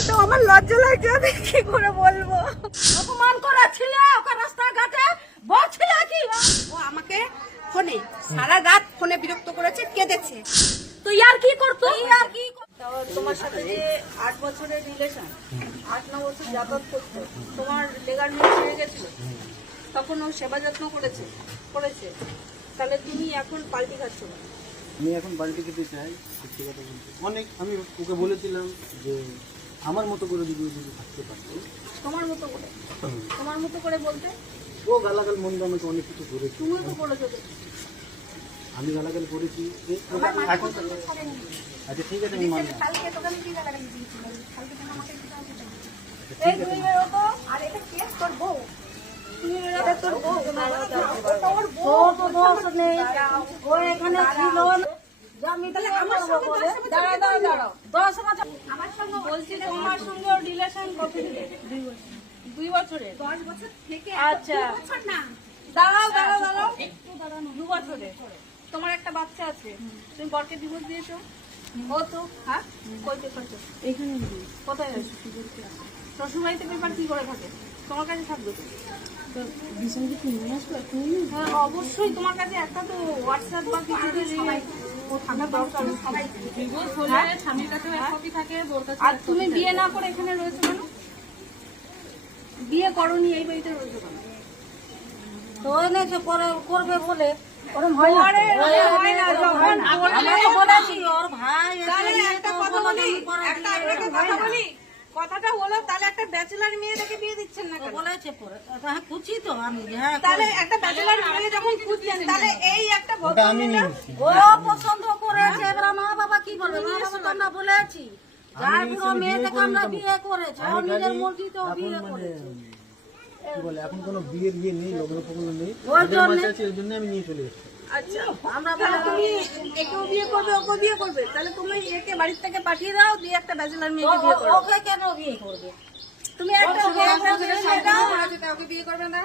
বলতে আমার লজ্জা লাগছে, আমি কি করে বলবো? অপমান করা ছিল ওকে রাস্তাঘাটে বলছিল কি ও আমাকে ফোনে সারা রাত ফোনে বিরক্ত করেছে, কেঁদেছে। তুই আর কি করতো? তোমার সাথে যে 8 বছরের রিলেশন, 8-9 বছর যাতায়াত করতো, তোমার লেগার মেয়ে হয়ে গেছিল, তখন ও সেবা যত্ন করেছে, তাহলে তুমি এখন পাল্টি খাচ্ছ না? আমি এখন বাড়িতে খেতে চাই, সত্যি কথা বলতে অনেক আমি ওকে বলেছিলাম যে আমার মতো করে যদি থাকতে পারতো। তোমার মতো করে বলতে ও গালাগাল মন্দ আমাকে অনেক কিছু করেছে, তুমিও তো করেছো। আমি গালাগাল করেছি এখন। আচ্ছা ঠিক আছে, আমি মানলাম। এই দুই বেরো তো, আর এটা কেস তোর বউ। তুই এটা তোর বউ, তোর বউ তো দোষ নেই, ও এখানে ছিল বলছি তোমার সঙ্গে রিলেশন কতদিনের? 2 বছরের। 10 বছর থেকে। আচ্ছা না দাঁড়াও একটু দাঁড়ানো। 2 বছরের তোমার একটা বাচ্চা আছে, তুমি বরকে ডিভোর্স দিয়েছো? ও তো হ্যাঁ কই পেপার এখানে কোথায় আছে? শ্বশুরবাড়িতে পেপার কি করে থাকে? তোমার কাছে থাকবে তো হ্যাঁ অবশ্যই তোমার কাছে একটা তো হোয়াটসঅ্যাপ বা কিছু আর তুমি বিয়ে না করে এখানে রয়েছে কেন? বিয়ে করনি, এই বাড়িতে রয়েছে কেন? তো এনেছে পরে করবে বলে কথাটা হলো তাহলে একটা ব্যাচেলার মেয়ে দেখে বিয়ে দিচ্ছেন না কেন? বলেছে পরে খুঁজি তো আমি, তাহলে একটা ব্যাচেলার মেয়ে যখন খুঁজছেন তাহলে এই একটা ওটা আমি নিয়েছি, ও পছন্দ করেছে। এবার মা বাবা কি বলবে? মা বাবা তো আমরা বলেছি যার পুরো মেয়েটাকে আমরা বিয়ে করেছি, ও নিজের মর্জিতেও বিয়ে করেছে। কি বলে এখন কোনো বিয়ের ইয়ে নেই, লগ্ন ফগ্ন নেই, ওর জন্য ওই জন্য আমি নিয়ে চলে এসেছি। আচ্ছা আমরা তাহলে তুমি একেও বিয়ে করবে, ওকেও বিয়ে করবে, তাহলে তুমি একে বাড়ির থেকে পাঠিয়ে দাও, দিয়ে একটা ব্যাচেলার মেয়েকে বিয়ে করো। ওকে কেন বিয়ে করবে? তুমি একটা ওকে বিয়ে করবে না?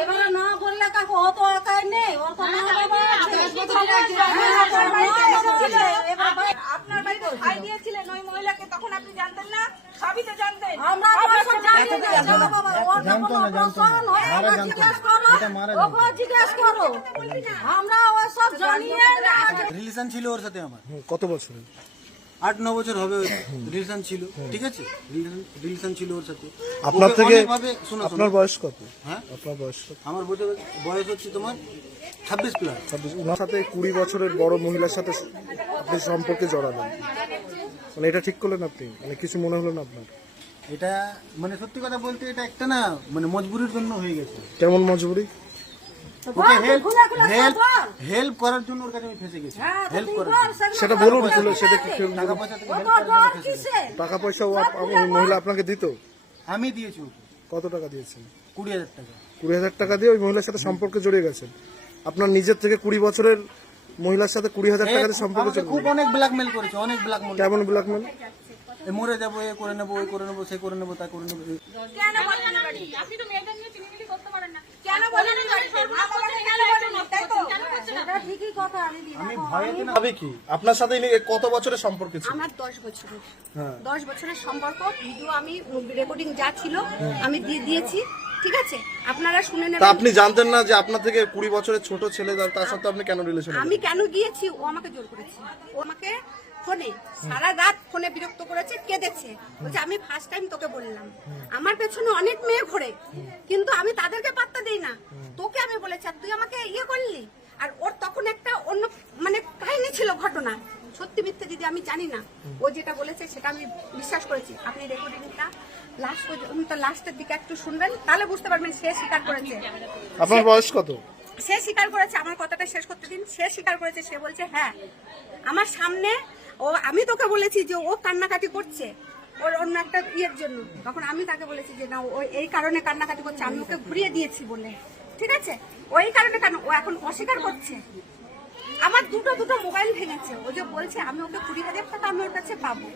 এবারে না বললে কাকু ও তো একাই নেই, ওর তো মা বাবা আছে। আপনার বাড়িতে খাই দিয়েছিলেন ওই মহিলাকে, তখন আপনি জানতেন না? সবই তো জানতেন। আমরা তো ওসব জানি না, মা বাবা ওর জানতো না, জানতো না, মারা জানতো না, এটা মারা জানতো। ওকে জিজ্ঞেস করো, আমরা ওসব জানিয়ে না। রিলেশন ছিল ওর সাথে আমার, কত বছরের? 8-9 বছর হবে রিলেশন ছিল, ঠিক আছে, রিলেশন ছিল ওর সাথে। আপনার ওকে থেকে অনেকভাবে শোনো, আপনার বয়স কত? হ্যাঁ আপনার বয়স কত? আমার বয়স হচ্ছে তোমার 26+। 26। ওনার সাথে 20 বছরের বড় মহিলার সাথে আপনি সম্পর্কে জড়ালেন, মানে এটা ঠিক করলেন আপনি? মানে কিছু মনে হলো না আপনার? এটা মানে সত্যি কথা বলতে এটা একটা না মানে মজবুরির জন্য হয়ে গেছে। কেমন মজবুরি? ওকে হেল্প করার জন্য ওর কাছে আমি ফেসে গেছি, হেল্প করার জন্য। সেটা বলুন, সেটা কি টাকা পয়সা থেকে হেল্প করার জন্য ফেসে গেছি। টাকা পয়সা ওই মহিলা আপনাকে দিত? আমি দিয়েছি ওকে কত টাকা দিয়েছেন? 20,000 টাকা। 20,000 টাকা দিয়ে ওই মহিলার সাথে সম্পর্কে জড়িয়ে গেছেন। আপনার নিজের থেকে 20 বছরের মহিলার সাথে 20,000 টাকা দিয়ে সম্পর্কে আমাকে খুব অনেক ব্ল্যাকমেল করেছে, অনেক ব্ল্যাকমেল। কেমন ব্ল্যাকমেল? মরে যাবো, এ করে নেবো, ওই করে নেবো, সে করে নেবো, তা করে নেবো। কেন বলেন বাড়ি? আপনি তো মেয়েদের নিয়ে চিনিমিনি করতে পারেন না। কেন বলেন বাড়ি? মা বাবাকে কেন বলেন? তাই তো? এটা ঠিকই কথা দিদি। আমি ভয়েতে না। ভাবে কি আপনার সাথে ইনি কত বছরের সম্পর্ক ছিল? আমার 10 বছরের, হ্যাঁ 10 বছরের সম্পর্ক। ভিডিও আমি রেকর্ডিং যা ছিল আমি দিয়ে দিয়েছি, ঠিক আছে? আপনারা শুনে তা নেবেন। আপনি জানতেন না যে আপনার থেকে 20 বছরের ছোট ছেলে, তার সাথে আপনি কেন রিলেশন? আমি কেন গিয়েছি? ও আমাকে জোর করেছে। ও আমাকে ফোনে সারা রাত ফোনে বিরক্ত করেছে, কেঁদেছে, বলছে আমি ফার্স্ট টাইম তোকে বললাম। আমার পেছনে অনেক মেয়ে ঘোরে, কিন্তু আমি তাদেরকে পাত্তা দিই না। তোকে আমি বলেছি আর তুই আমাকে ইয়ে করলি। আর ওর তখন একটা অন্য মানে কাহিনী ছিল, ঘটনা সত্যি মিথ্যে দিদি আমি জানি না। ও যেটা বলেছে সেটা আমি বিশ্বাস করেছি। আপনি রেকর্ডিংটা লাস্ট পর্যন্ত, লাস্টের দিকে একটু শুনবেন, তাহলে বুঝতে পারবেন সে স্বীকার করেছে। আপনার বয়স কত? সে স্বীকার করেছে, আমার কথাটা শেষ করতে দিন। সে স্বীকার করেছে, সে বলছে হ্যাঁ আমার সামনে ও, আমি তোকে বলেছি যে ও কান্নাকাটি করছে ওর অন্য একটা ইয়ের জন্য। তখন আমি তাকে বলেছি যে না ও এই কারণে কান্নাকাটি করছে, আমি ওকে ঘুরিয়ে দিয়েছি বলে, ঠিক আছে? ওই কারণে কেন ও এখন অস্বীকার করছে। আমার দুটো মোবাইল ভেঙেছে। ও যে বলছে আমি ওকে 20,000 টাকা আমি ওর কাছে পাবো,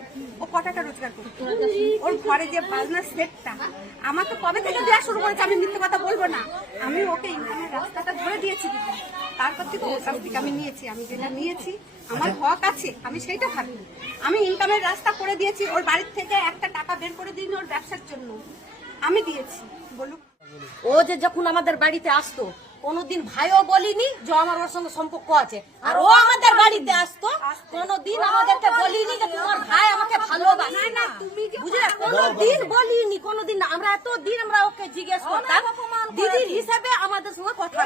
ও ক টাকা রোজগার করছে? ওর ঘরে যে বাজনা সেটটা আমাকে কবে থেকে দেওয়া শুরু করেছে, আমি মিথ্যে কথা বলবো না। আমি ওকে ইনকামের রাস্তাটা ধরে দিয়েছি দিদি। তারপর থেকে ওর কাছ থেকে আমি নিয়েছি, আমি যেটা নিয়েছি আমার হক আছে, আমি সেইটা ভাবি। আমি ইনকামের রাস্তা করে দিয়েছি, ওর বাড়ির থেকে একটা টাকা বের করে দিইনি ওর ব্যবসার জন্য, আমি দিয়েছি। বলুক। ও যে যখন আমাদের বাড়িতে আসতো কোনোদিন ভাইও বলিনি যে আমার ওর সঙ্গে সম্পর্ক আছে, আর ও আমাদের বাড়িতে আসতো কোনোদিন আমাদেরকে বলিনি যে তোমার ভাই আমাকে ভালোবাসে। বুঝলে, কোনোদিন বলিনি, কোনোদিন না। আমরা এতদিন আমরা ওকে জিজ্ঞেস করতাম, দিদির হিসাবে আমাদের সঙ্গে কথা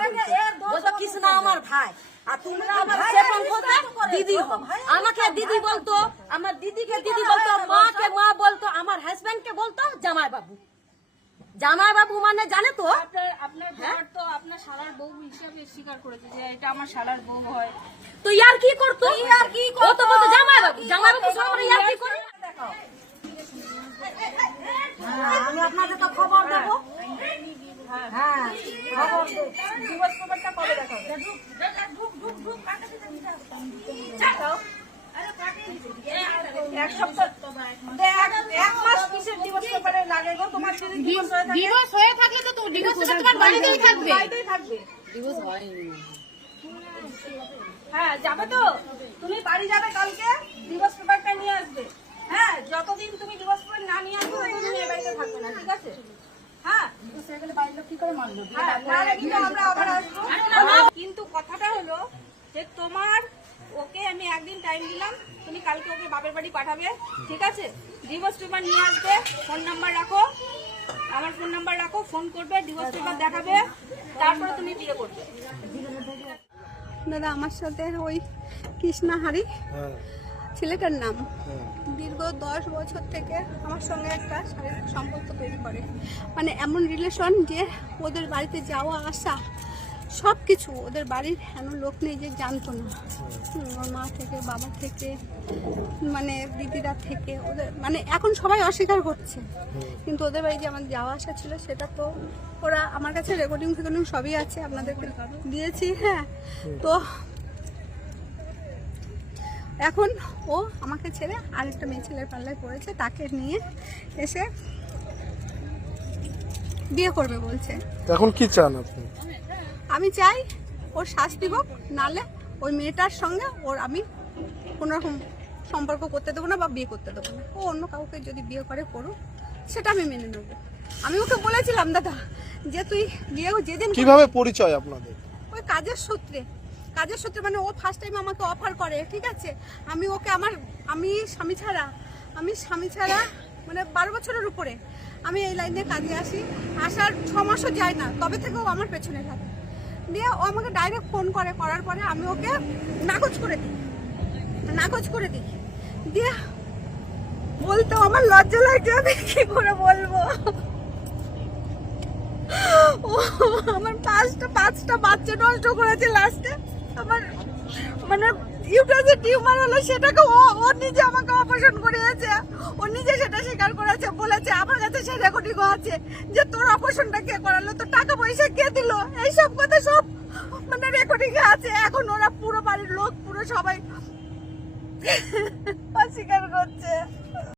বলতো কৃষ্ণা আমার ভাই, আর তোমরা আমার সেপন হতে দিদি হো। আমাকে দিদি বলতো, আমার দিদিকে দিদি বলতো, মাকে মা বলতো, আমার হাজবেন্ডকে বলতো জামাই বাবু। জামাই বাবু মানে জানে তো, আপনার বর তো আপনার শালার বউ হিসেবে স্বীকার করেছে যে এটা আমার শালার বউ হয়। তো ইয়ার কি করতো, ইয়ার কি করতো বলতো জামাই বাবু। জামাই বাবু সঙ্গে ইয়ার কি করে। আমি আপনাদের তো খবর দেবো। হ্যাঁ, খবর দেব। ডিভোর্স পেপারটা কবে দেখাবে? এক সপ্তাহ, এক মাস কিসের ডিভোর্স পেপারে লাগে গো? তোমার যদি ডিভোর্স হয়ে থাকলে তো ডিভোর্স তোমার বাড়িতেই থাকবে। বাড়িতেই থাকবে। হ্যাঁ, যাবে তো? তুমি বাড়ি যাবে কালকে, ডিভোর্স পেপারটা নিয়ে আসবে। হ্যাঁ, যতদিন তুমি ডিভোর্স পেপার না নিয়ে আসবে ততদিন তুমি এই বাড়িতে থাকবে না, ঠিক আছে? হ্যাঁ, হ্যাঁ, নাহলে কিন্তু আমরা আবার আসবো। কিন্তু কথাটা হলো যে তোমার ওকে আমি একদিন টাইম দিলাম, তুমি কালকে ওকে বাপের বাড়ি পাঠাবে, ঠিক আছে? ডিভোর্স পেপার নিয়ে আসবে, ফোন নাম্বার রাখো, আমার ফোন নাম্বার রাখো, ফোন করবে, ডিভোর্স পেপার দেখাবে, তারপরে তুমি বিয়ে করবে। দাদা আমার সাথে ওই কৃষ্ণাহারি হ্যাঁ, ছেলেটার নাম দীর্ঘ 10 বছর থেকে আমার সঙ্গে একটা শারীরিক সম্পর্ক তৈরি করে, মানে এমন রিলেশন যে ওদের বাড়িতে যাওয়া আসা সব কিছু, ওদের বাড়ির এমন লোক নেই যে জানতো না। ওর মা থেকে, বাবা থেকে, মানে দিদিরা থেকে, ওদের মানে এখন সবাই অস্বীকার করছে, কিন্তু ওদের বাড়ি যে আমার যাওয়া আসা ছিল সেটা তো ওরা, আমার কাছে রেকর্ডিং ফেকর্ডিং সবই আছে, আপনাদেরকে দিয়েছি। হ্যাঁ, তো এখন ও আমাকে ছেড়ে আরেকটা মেয়ে ছেলের পাল্লায় পড়েছে, তাকে নিয়ে এসে বিয়ে করবে বলছে। এখন কি চান আপনি? আমি চাই ওর শাস্তি হোক, নালে ওই মেয়েটার সঙ্গে ওর আমি কোনো রকম সম্পর্ক করতে দেবো না বা বিয়ে করতে দেবো না। ও অন্য কাউকে যদি বিয়ে করে করুক, সেটা আমি মেনে নেবো। আমি ওকে বলেছিলাম দাদা যে তুই বিয়ে যেদিন কিভাবে পরিচয় আপনাদের? ওই কাজের সূত্রে মানে ও ফার্স্ট টাইম আমাকে অফার করে, ঠিক আছে? আমি ওকে আমি স্বামী ছাড়া মানে 12 বছরের উপরে আমি এই লাইনে কাজে আসার 6 মাসও যায় না, তবে থেকে ও আমার পেছনে থাকে। দিয়ে ও আমাকে ডাইরেক্ট ফোন করার পরে আমি ওকে নাকচ করে দিই। দিয়ে বলতে আমার লজ্জা লাগছে, আমি কি করে বলবো। ও আমার পাঁচটা বাচ্চা নষ্ট করেছে লাস্টে। আমার মানে ইউটারাসে টিউমার হলো, সেটাকে ও নিজে আমাকে অপারেশন করিয়েছে, ও নিজে সেটা স্বীকার করেছে, বলেছে আমার কাছে সেই রেকর্ডিংও আছে যে তোর অপারেশনটা কে করালো, তোর টাকা পয়সা কে দিল, এইসব কথা সব মানে রেকর্ডিং আছে। এখন ওরা পুরো বাড়ির লোক পুরো সবাই অস্বীকার করছে।